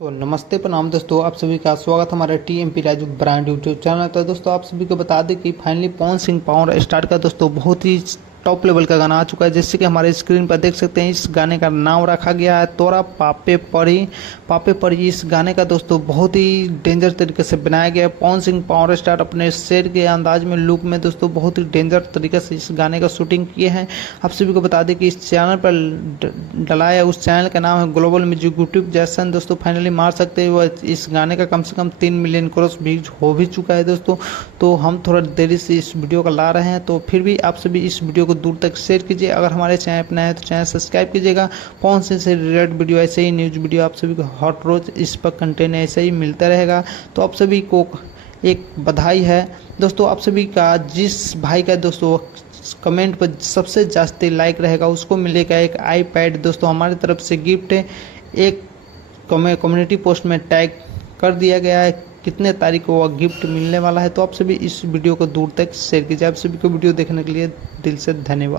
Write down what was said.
तो नमस्ते प्रणाम दोस्तों, आप सभी का स्वागत हमारे TMP Raju brand YouTube channel. तो दोस्तों आप सभी को बता दें कि finally Pawan Singh power star का दोस्तों बहुत ही टॉप लेवल का गाना आ चुका है। जैसे कि हमारे स्क्रीन पर देख सकते हैं, इस गाने का नाम रखा गया है तोरा पापे पड़ी पापे पड़ी। इस गाने का दोस्तों बहुत ही डेंजर तरीके से बनाया गया है। पवन सिंह पावर स्टार अपने शेर के अंदाज में लुक में दोस्तों बहुत ही डेंजर तरीके से इस गाने का शूटिंग किए हैं। आप सभी को बता दें कि इस चैनल पर डला है, उस चैनल का नाम है ग्लोबल म्यूजिक यूट्यूब। जैसा दोस्तों फाइनली मार सकते हैं वह इस गाने का कम से कम 3 मिलियन क्रॉस व्यूज हो भी चुका है दोस्तों। तो हम थोड़ा देरी से इस वीडियो को ला रहे हैं, तो फिर भी आप सभी इस वीडियो को दूर तक शेयर कीजिए। अगर हमारे चैनल पर नए हैं तो चैनल सब्सक्राइब कीजिएगा। पवन सिंह से रिलेटेड वीडियो, ऐसे ही न्यूज़ वीडियो आप सभी को हर रोज इस पर कंटेंट ऐसे ही मिलता रहेगा। तो आप सभी को एक बधाई है दोस्तों। आप सभी का जिस भाई का दोस्तों कमेंट पर सबसे जास्ती लाइक रहेगा उसको मिलेगा एक आईपैड दोस्तों, हमारी तरफ से गिफ्ट है। एक कम्युनिटी पोस्ट में टैग कर दिया गया है कितने तारीख को वह गिफ्ट मिलने वाला है। तो आप सभी इस वीडियो को दूर तक शेयर कीजिए। आप सभी को वीडियो देखने के लिए दिल से धन्यवाद।